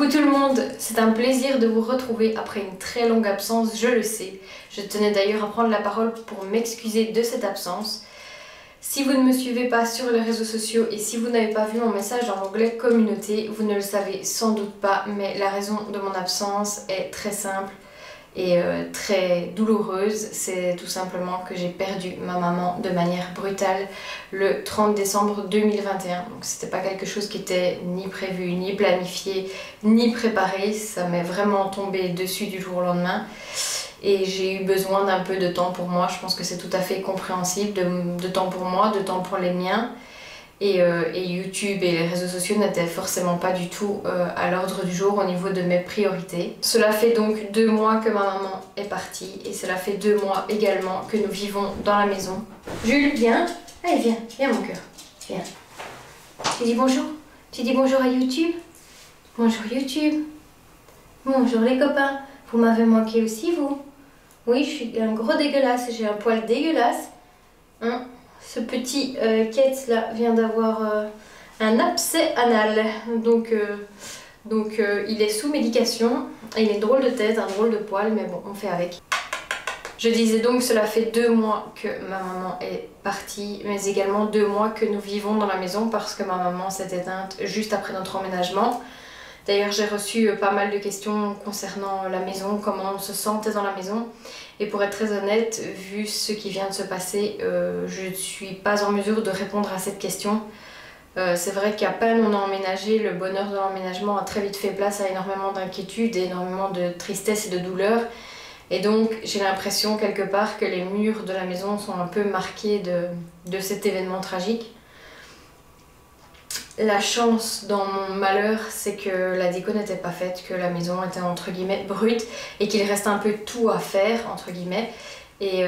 Coucou tout le monde, c'est un plaisir de vous retrouver après une très longue absence, je le sais. Je tenais d'ailleurs à prendre la parole pour m'excuser de cette absence. Si vous ne me suivez pas sur les réseaux sociaux et si vous n'avez pas vu mon message dans l'onglet communauté, vous ne le savez sans doute pas, mais la raison de mon absence est très simple et très douloureuse. C'est tout simplement que j'ai perdu ma maman de manière brutale le 30 décembre 2021. Donc c'était pas quelque chose qui était ni prévu, ni planifié, ni préparé. Ça m'est vraiment tombé dessus du jour au lendemain. Et j'ai eu besoin d'un peu de temps pour moi. Je pense que c'est tout à fait compréhensible, de temps pour moi, de temps pour les miens. Et YouTube et les réseaux sociaux n'étaient forcément pas du tout à l'ordre du jour au niveau de mes priorités. Cela fait donc 2 mois que ma maman est partie et cela fait 2 mois également que nous vivons dans la maison. Jules, viens. Allez, viens, viens mon cœur, viens. Tu dis bonjour? Tu dis bonjour à YouTube? Bonjour YouTube. Bonjour les copains. Vous m'avez manqué aussi vous? Oui, je suis un gros dégueulasse, j'ai un poil dégueulasse. Hein? Ce petit Kate là vient d'avoir un abcès anal, donc il est sous médication et il est drôle de tête, un drôle de poil, mais bon, on fait avec. Je disais donc, cela fait 2 mois que ma maman est partie, mais également 2 mois que nous vivons dans la maison parce que ma maman s'est éteinte juste après notre emménagement. D'ailleurs, j'ai reçu pas mal de questions concernant la maison, comment on se sentait dans la maison. Et pour être très honnête, vu ce qui vient de se passer, je ne suis pas en mesure de répondre à cette question. C'est vrai qu'à peine on a emménagé, le bonheur de l'emménagement a très vite fait place à énormément d'inquiétudes, énormément de tristesse et de douleur. Et donc, j'ai l'impression quelque part que les murs de la maison sont un peu marqués de cet événement tragique. La chance dans mon malheur, c'est que la déco n'était pas faite, que la maison était entre guillemets brute et qu'il reste un peu tout à faire entre guillemets et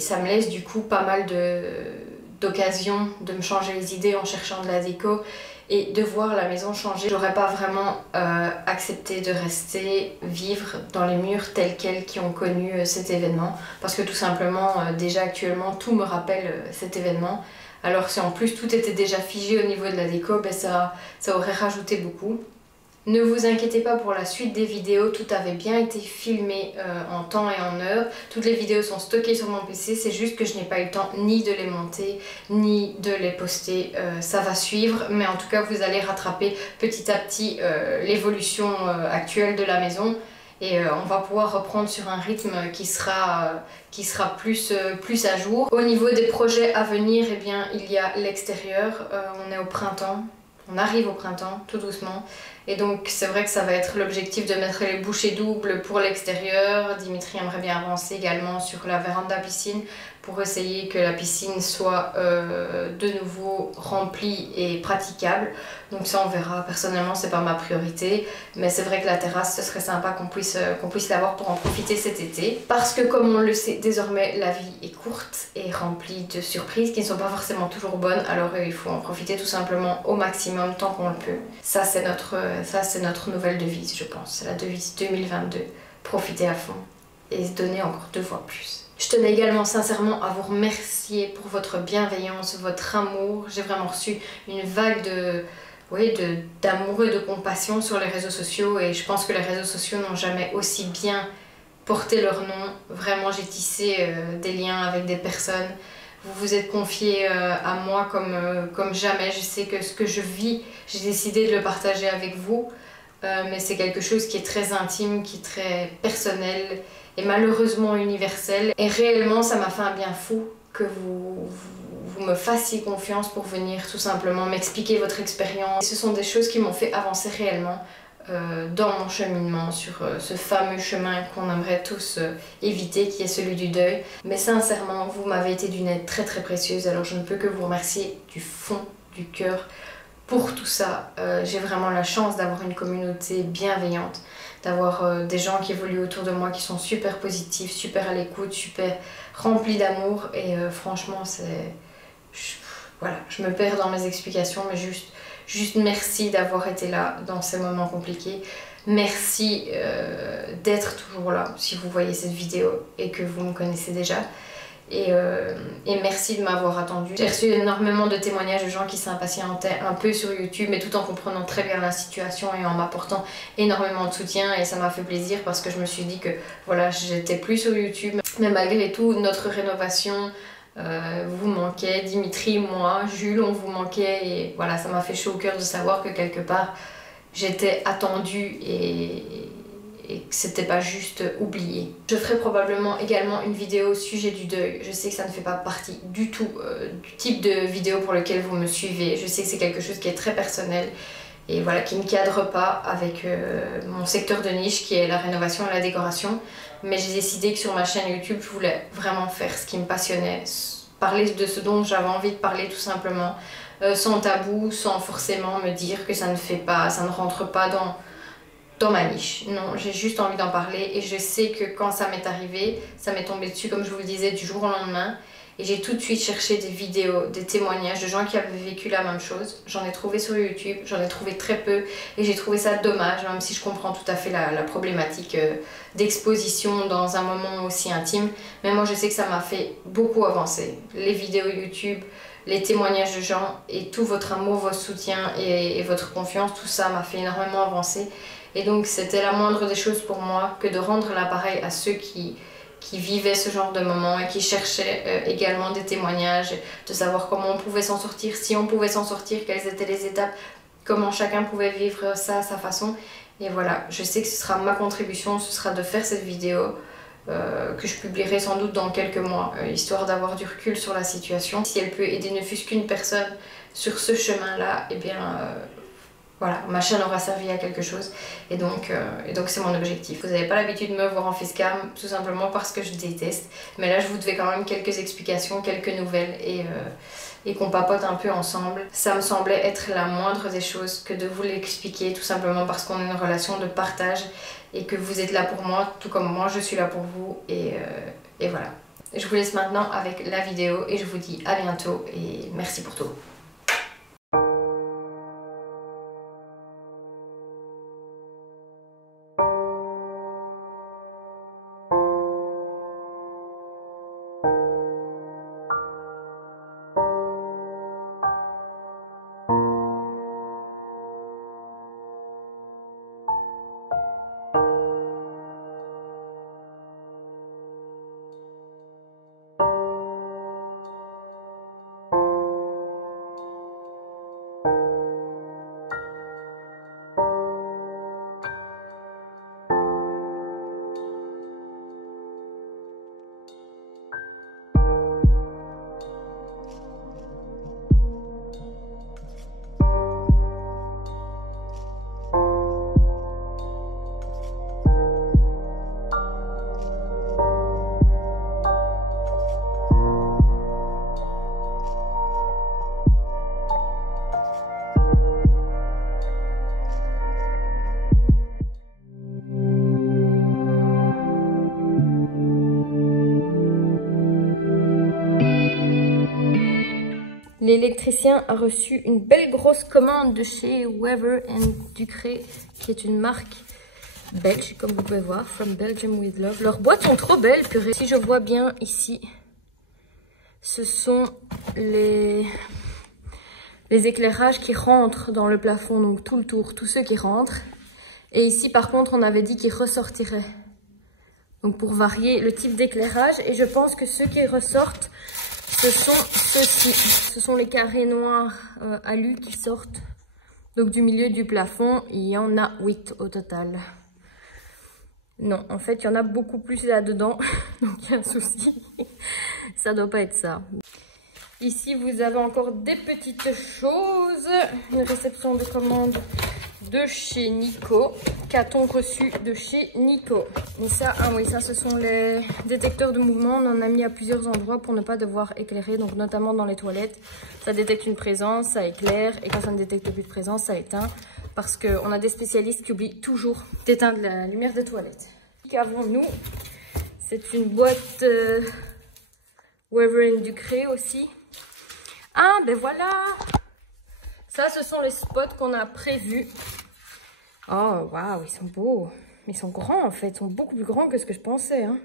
ça me laisse du coup pas mal d'occasions de me changer les idées en cherchant de la déco et de voir la maison changer. J'aurais pas vraiment accepté de rester vivre dans les murs tels quels qui ont connu cet événement parce que tout simplement déjà actuellement tout me rappelle cet événement. Alors si en plus tout était déjà figé au niveau de la déco, ben ça aurait rajouté beaucoup. Ne vous inquiétez pas pour la suite des vidéos, tout avait bien été filmé en temps et en heure. Toutes les vidéos sont stockées sur mon PC, c'est juste que je n'ai pas eu le temps ni de les monter, ni de les poster. Ça va suivre, mais en tout cas vous allez rattraper petit à petit l'évolution actuelle de la maison. Et on va pouvoir reprendre sur un rythme qui sera plus à jour. Au niveau des projets à venir, eh bien, il y a l'extérieur, on est au printemps, on arrive au printemps tout doucement. Et donc c'est vrai que ça va être l'objectif de mettre les bouchées doubles pour l'extérieur. Dimitri aimerait bien avancer également sur la véranda piscine pour essayer que la piscine soit de nouveau remplie et praticable. Donc ça on verra, personnellement c'est pas ma priorité, mais c'est vrai que la terrasse ce serait sympa qu'on puisse l'avoir pour en profiter cet été. Parce que comme on le sait désormais, la vie est courte et remplie de surprises qui ne sont pas forcément toujours bonnes, alors il faut en profiter tout simplement au maximum tant qu'on le peut. Ça c'est notre nouvelle devise je pense, c'est la devise 2022, profiter à fond et se donner encore 2 fois plus. Je tenais également sincèrement à vous remercier pour votre bienveillance, votre amour. J'ai vraiment reçu une vague d'amour et de compassion sur les réseaux sociaux et je pense que les réseaux sociaux n'ont jamais aussi bien porté leur nom. Vraiment, j'ai tissé des liens avec des personnes. Vous vous êtes confiés à moi comme jamais. Je sais que ce que je vis, j'ai décidé de le partager avec vous. Mais c'est quelque chose qui est très intime, qui est très personnel et malheureusement universel. Et réellement, ça m'a fait un bien fou que vous me fassiez confiance pour venir tout simplement m'expliquer votre expérience. Ce sont des choses qui m'ont fait avancer réellement dans mon cheminement sur ce fameux chemin qu'on aimerait tous éviter, qui est celui du deuil. Mais sincèrement, vous m'avez été d'une aide très très précieuse, alors je ne peux que vous remercier du fond du cœur pour tout ça. J'ai vraiment la chance d'avoir une communauté bienveillante, d'avoir des gens qui évoluent autour de moi qui sont super positifs, super à l'écoute, super remplis d'amour et franchement voilà, je me perds dans mes explications mais juste merci d'avoir été là dans ces moments compliqués. Merci d'être toujours là si vous voyez cette vidéo et que vous me connaissez déjà. Et merci de m'avoir attendu. J'ai reçu énormément de témoignages de gens qui s'impatientaient un peu sur YouTube, mais tout en comprenant très bien la situation et en m'apportant énormément de soutien. Et ça m'a fait plaisir parce que je me suis dit que voilà, j'étais plus sur YouTube. Mais malgré tout, notre rénovation vous manquait. Dimitri, moi, Jules, on vous manquait. Et voilà, ça m'a fait chaud au cœur de savoir que quelque part, j'étais attendue et que c'était pas juste oublié. Je ferai probablement également une vidéo au sujet du deuil. Je sais que ça ne fait pas partie du tout du type de vidéo pour lequel vous me suivez. Je sais que c'est quelque chose qui est très personnel et voilà, qui ne cadre pas avec mon secteur de niche qui est la rénovation et la décoration. Mais j'ai décidé que sur ma chaîne YouTube, je voulais vraiment faire ce qui me passionnait, parler de ce dont j'avais envie de parler tout simplement, sans tabou, sans forcément me dire que ça ne rentre pas dans ma niche. Non, j'ai juste envie d'en parler et je sais que quand ça m'est arrivé, ça m'est tombé dessus comme je vous le disais du jour au lendemain et j'ai tout de suite cherché des vidéos, des témoignages de gens qui avaient vécu la même chose. J'en ai trouvé sur YouTube, j'en ai trouvé très peu et j'ai trouvé ça dommage, même si je comprends tout à fait la problématique d'exposition dans un moment aussi intime. Mais moi je sais que ça m'a fait beaucoup avancer. Les vidéos YouTube, les témoignages de gens et tout votre amour, votre soutien et votre confiance, tout ça m'a fait énormément avancer. Et donc c'était la moindre des choses pour moi que de rendre l'appareil à ceux qui vivaient ce genre de moment et qui cherchaient également des témoignages, de savoir comment on pouvait s'en sortir, si on pouvait s'en sortir, quelles étaient les étapes, comment chacun pouvait vivre ça à sa façon. Et voilà, je sais que ce sera ma contribution, ce sera de faire cette vidéo que je publierai sans doute dans quelques mois, histoire d'avoir du recul sur la situation. Si elle peut aider ne fût-ce qu'une personne sur ce chemin-là, eh bien voilà, ma chaîne aura servi à quelque chose et donc c'est mon objectif. Vous n'avez pas l'habitude de me voir en facecam tout simplement parce que je déteste, mais là je vous devais quand même quelques explications, quelques nouvelles et qu'on papote un peu ensemble. Ça me semblait être la moindre des choses que de vous l'expliquer tout simplement parce qu'on a une relation de partage et que vous êtes là pour moi tout comme moi je suis là pour vous et voilà. Je vous laisse maintenant avec la vidéo et je vous dis à bientôt et merci pour tout. L'électricien a reçu une belle grosse commande de chez Weber & Ducré, qui est une marque belge, comme vous pouvez voir, From Belgium with Love. Leurs boîtes sont trop belles, purée. Si je vois bien ici, ce sont les éclairages qui rentrent dans le plafond, donc tout le tour, tous ceux qui rentrent. Et ici, par contre, on avait dit qu'ils ressortiraient. Donc pour varier le type d'éclairage, et je pense que ceux qui ressortent, ce sont ceux-ci. Ce sont les carrés noirs alu qui sortent donc du milieu du plafond. Il y en a 8 au total. Non, en fait, il y en a beaucoup plus là-dedans. Donc il y a un souci. Ça doit pas être ça. Ici, vous avez encore des petites choses. Une réception de commande de chez Nico. Qu'a-t-on reçu de chez Nico? Et ça, ah oui, ça ce sont les détecteurs de mouvement. On en a mis à plusieurs endroits pour ne pas devoir éclairer, donc notamment dans les toilettes. Ça détecte une présence, ça éclaire, et quand ça ne détecte plus de présence, ça éteint. Parce qu'on a des spécialistes qui oublient toujours d'éteindre la lumière des toilettes. Qu'avons-nous? C'est une boîte Weber & Ducré aussi. Ah, ben voilà! Ça, ce sont les spots qu'on a prévus. Oh, waouh, ils sont beaux. Mais ils sont grands, en fait. Ils sont beaucoup plus grands que ce que je pensais. Hein.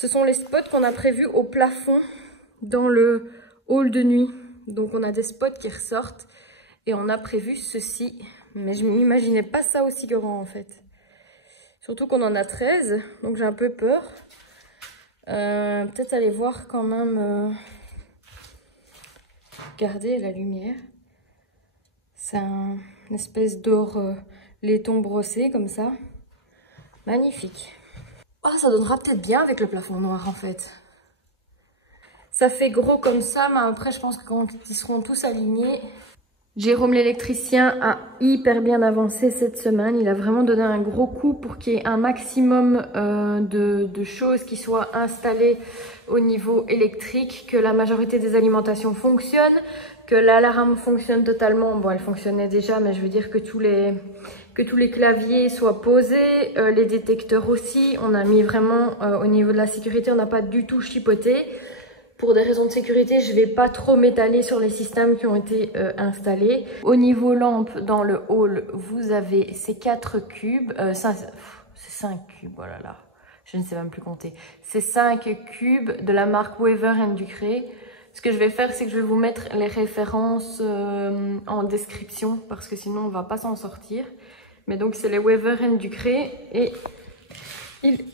Ce sont les spots qu'on a prévus au plafond dans le hall de nuit. Donc on a des spots qui ressortent et on a prévu ceci. Mais je m'imaginais pas ça aussi grand en fait. Surtout qu'on en a 13, donc j'ai un peu peur. Peut-être aller voir quand même. Regardez la lumière. C'est une espèce d'or laiton brossé comme ça. Magnifique. Oh, ça donnera peut-être bien avec le plafond noir en fait. Ça fait gros comme ça, mais après je pense que quand ils seront tous alignés... Jérôme l'électricien a hyper bien avancé cette semaine. Il a vraiment donné un gros coup pour qu'il y ait un maximum de choses qui soient installées au niveau électrique, que la majorité des alimentations fonctionnent, que l'alarme fonctionne totalement. Bon, elle fonctionnait déjà, mais je veux dire que tous les claviers soient posés, les détecteurs aussi. On a mis vraiment au niveau de la sécurité, on n'a pas du tout chipoté. Pour des raisons de sécurité, je ne vais pas trop m'étaler sur les systèmes qui ont été installés. Au niveau lampe, dans le hall, vous avez ces 4 cubes. C'est 5 cubes, oh là là, je ne sais même plus compter. C'est 5 cubes de la marque Weber & Ducré. Ce que je vais faire, c'est que je vais vous mettre les références en description parce que sinon on ne va pas s'en sortir. Mais donc c'est les Weber & Ducré et ils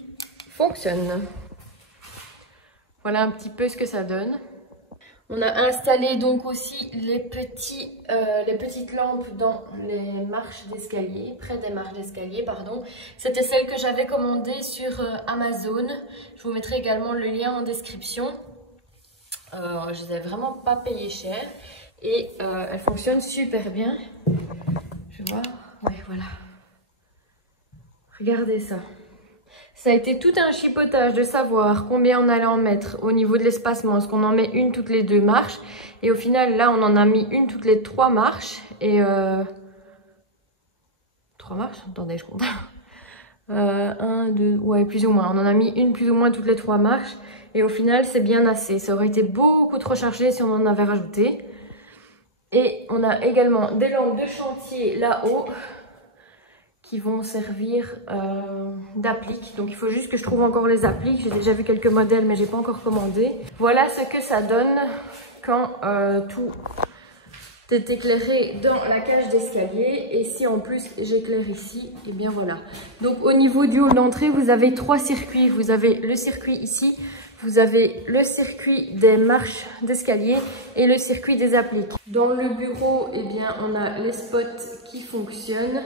fonctionnent. Voilà un petit peu ce que ça donne. On a installé donc aussi les petites lampes dans les marches d'escalier, près des marches d'escalier, pardon. C'était celle que j'avais commandée sur Amazon. Je vous mettrai également le lien en description. Je ne les ai vraiment pas payé cher et elles fonctionnent super bien. Je vais voir. Ouais, voilà. Regardez ça. Ça a été tout un chipotage de savoir combien on allait en mettre au niveau de l'espacement. Est-ce qu'on en met une toutes les 2 marches? Et au final, là, on en a mis une toutes les 3 marches. Et 3 marches? Attendez, je compte. 1, 2, ouais, plus ou moins. On en a mis une plus ou moins toutes les 3 marches. Et au final, c'est bien assez. Ça aurait été beaucoup trop chargé si on en avait rajouté. Et on a également des lampes de chantier là-haut qui vont servir d'applique. Donc il faut juste que je trouve encore les appliques. J'ai déjà vu quelques modèles mais j'ai pas encore commandé. Voilà ce que ça donne quand tout est éclairé dans la cage d'escalier. Et si en plus j'éclaire ici, et bien voilà. Donc au niveau du hall d'entrée, vous avez 3 circuits. Vous avez le circuit ici, vous avez le circuit des marches d'escalier et le circuit des appliques. Dans le bureau, eh bien on a les spots qui fonctionnent.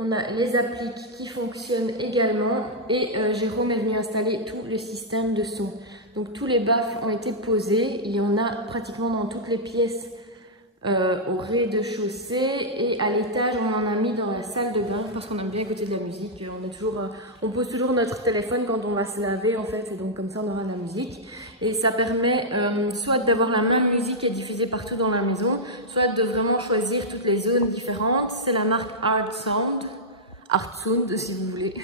On a les appliques qui fonctionnent également et Jérôme est venu installer tout le système de son. Donc tous les baffles ont été posés. Il y en a pratiquement dans toutes les pièces au rez-de-chaussée et à l'étage on en a mis dans la salle de bain parce qu'on aime bien écouter de la musique. On pose toujours notre téléphone quand on va se laver en fait et donc comme ça on aura de la musique. Et ça permet soit d'avoir la même musique qui est diffusée partout dans la maison, soit de vraiment choisir toutes les zones différentes. C'est la marque Art Sound si vous voulez.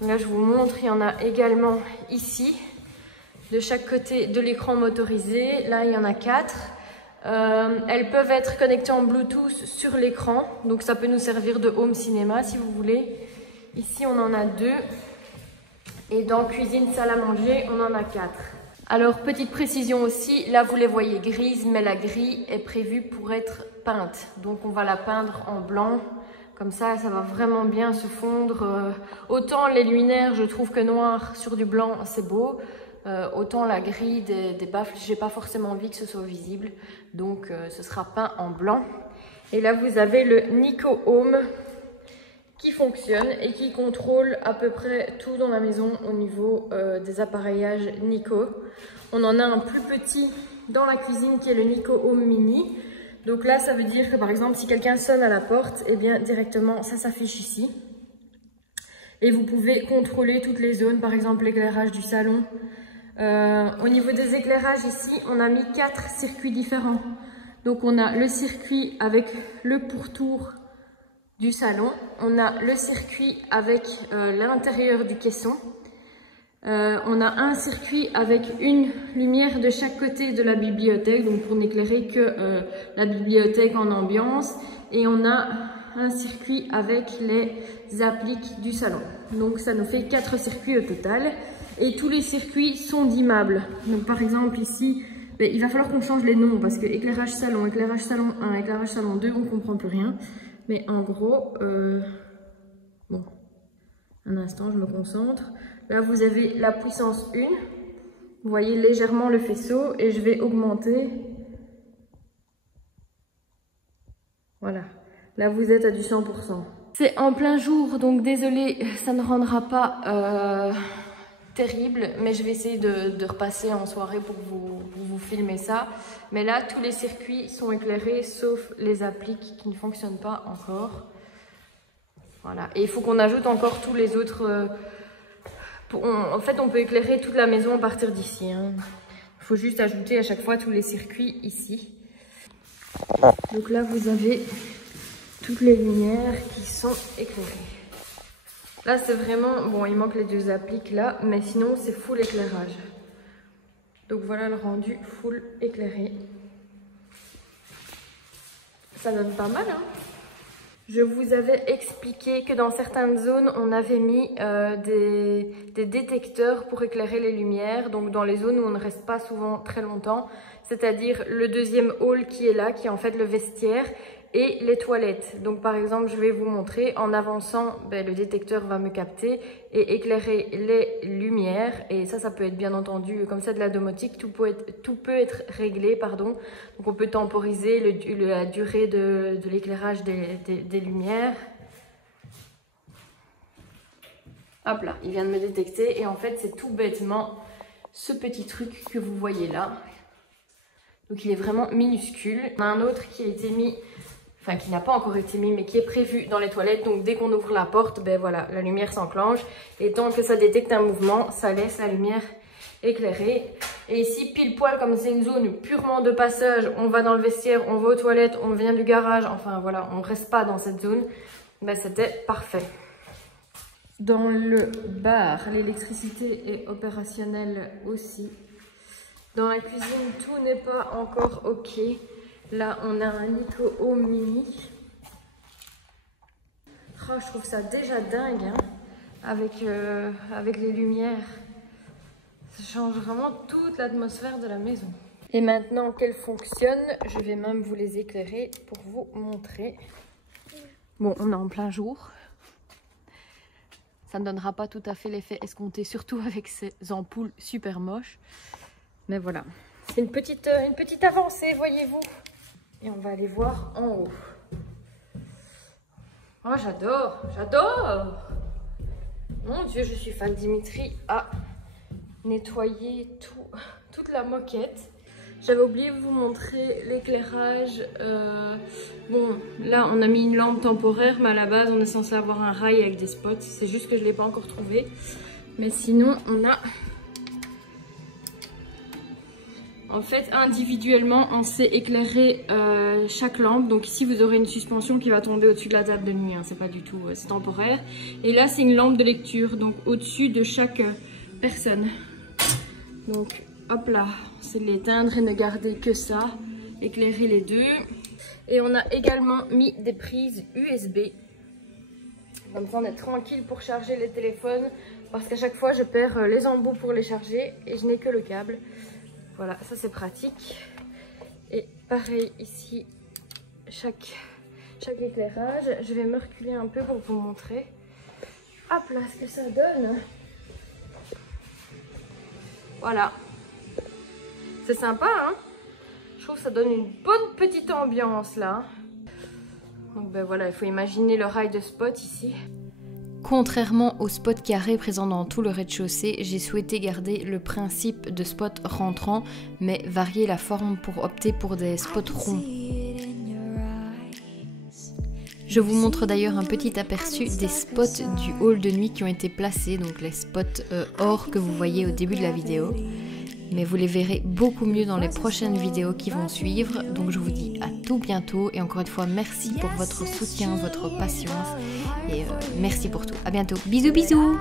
Là je vous montre, il y en a également ici, de chaque côté de l'écran motorisé. Là il y en a 4. Elles peuvent être connectées en Bluetooth sur l'écran, donc ça peut nous servir de home cinéma si vous voulez. Ici on en a 2. Et dans cuisine, salle à manger, on en a 4. Alors, petite précision aussi, là vous les voyez grises, mais la grille est prévue pour être peinte. Donc on va la peindre en blanc, comme ça, ça va vraiment bien se fondre. Autant les luminaires, je trouve que noir sur du blanc, c'est beau. Autant la grille des baffles, j'ai pas forcément envie que ce soit visible. Donc ce sera peint en blanc. Et là vous avez le Nico Home qui fonctionne et qui contrôle à peu près tout dans la maison au niveau des appareillages Nico. On en a un plus petit dans la cuisine qui est le Nico Home Mini. Donc là, ça veut dire que par exemple, si quelqu'un sonne à la porte, eh bien directement, ça s'affiche ici. Et vous pouvez contrôler toutes les zones, par exemple l'éclairage du salon. Au niveau des éclairages ici, on a mis 4 circuits différents. Donc on a le circuit avec le pourtour du salon, on a le circuit avec l'intérieur du caisson, on a un circuit avec une lumière de chaque côté de la bibliothèque, donc pour n'éclairer que la bibliothèque en ambiance, et on a un circuit avec les appliques du salon. Donc ça nous fait 4 circuits au total. Et tous les circuits sont dimmables. Donc par exemple ici, ben, il va falloir qu'on change les noms parce que éclairage salon 1, éclairage salon 2, on ne comprend plus rien. Mais en gros, bon, un instant, je me concentre. Là, vous avez la puissance 1. Vous voyez légèrement le faisceau et je vais augmenter. Voilà. Là, vous êtes à du 100%. C'est en plein jour, donc désolé, ça ne rendra pas terrible, mais je vais essayer de repasser en soirée pour vous filmer ça. Mais là, tous les circuits sont éclairés, sauf les appliques qui ne fonctionnent pas encore. Voilà. Et il faut qu'on ajoute encore tous les autres... en fait, on peut éclairer toute la maison à partir d'ici. Hein. Il faut juste ajouter à chaque fois tous les circuits ici. Donc là, vous avez toutes les lumières qui sont éclairées. Là, c'est vraiment... Bon, il manque les 2 appliques là, mais sinon, c'est full éclairage. Donc voilà le rendu full éclairé. Ça donne pas mal, hein? Je vous avais expliqué que dans certaines zones, on avait mis des détecteurs pour éclairer les lumières. Donc dans les zones où on ne reste pas souvent très longtemps, c'est-à-dire le deuxième hall qui est là, qui est en fait le vestiaire, et les toilettes. Donc par exemple, je vais vous montrer, en avançant, ben, le détecteur va me capter et éclairer les lumières. Et ça peut être bien entendu comme ça de la domotique, tout peut être réglé, pardon. Donc on peut temporiser la durée de l'éclairage des lumières. Hop là, il vient de me détecter et en fait c'est tout bêtement ce petit truc que vous voyez là. Donc il est vraiment minuscule. On a un autre qui a été mis... Enfin, qui n'a pas encore été mis, mais qui est prévu dans les toilettes. Donc, dès qu'on ouvre la porte, ben voilà, la lumière s'enclenche. Et tant que ça détecte un mouvement, ça laisse la lumière éclairée. Et ici, pile poil, comme c'est une zone purement de passage, on va dans le vestiaire, on va aux toilettes, on vient du garage. Enfin, voilà, on ne reste pas dans cette zone. Ben, c'était parfait. Dans le bar, l'électricité est opérationnelle aussi. Dans la cuisine, tout n'est pas encore OK. Là, on a un Nitro Home Mini. Oh, je trouve ça déjà dingue, hein, avec les lumières. Ça change vraiment toute l'atmosphère de la maison. Et maintenant qu'elle fonctionne, je vais même vous les éclairer pour vous montrer. Bon, on est en plein jour. Ça ne donnera pas tout à fait l'effet escompté, surtout avec ces ampoules super moches. Mais voilà, c'est une petite avancée, voyez-vous. Et on va aller voir en haut. Oh, j'adore, j'adore! Mon Dieu, je suis fan. Dimitri a nettoyé toute la moquette. J'avais oublié de vous montrer l'éclairage. Bon, là, on a mis une lampe temporaire, mais à la base, on est censé avoir un rail avec des spots. C'est juste que je ne l'ai pas encore trouvé. Mais sinon, on a... En fait, individuellement, on sait éclairer chaque lampe. Donc ici, vous aurez une suspension qui va tomber au-dessus de la table de nuit. Hein. C'est pas du tout, c'est temporaire. Et là, c'est une lampe de lecture, donc au-dessus de chaque personne. Donc, hop là, c'est de l'éteindre et ne garder que ça. Éclairer les deux. Et on a également mis des prises USB. Comme ça, on est tranquille pour charger les téléphones. Parce qu'à chaque fois, je perds les embouts pour les charger et je n'ai que le câble. Voilà, ça c'est pratique. Et pareil ici, chaque éclairage. Je vais me reculer un peu pour vous montrer. Hop là, ce que ça donne. Voilà. C'est sympa, hein? Je trouve que ça donne une bonne petite ambiance là. Donc ben voilà, il faut imaginer le rail de spot ici. Contrairement aux spots carrés présents dans tout le rez-de-chaussée, j'ai souhaité garder le principe de spot rentrant, mais varier la forme pour opter pour des spots ronds. Je vous montre d'ailleurs un petit aperçu des spots du hall de nuit qui ont été placés, donc les spots or que vous voyez au début de la vidéo. Mais vous les verrez beaucoup mieux dans les prochaines vidéos qui vont suivre. Donc je vous dis à tout bientôt et encore une fois merci pour votre soutien, votre patience et merci pour tout. À bientôt. Bisous bisous.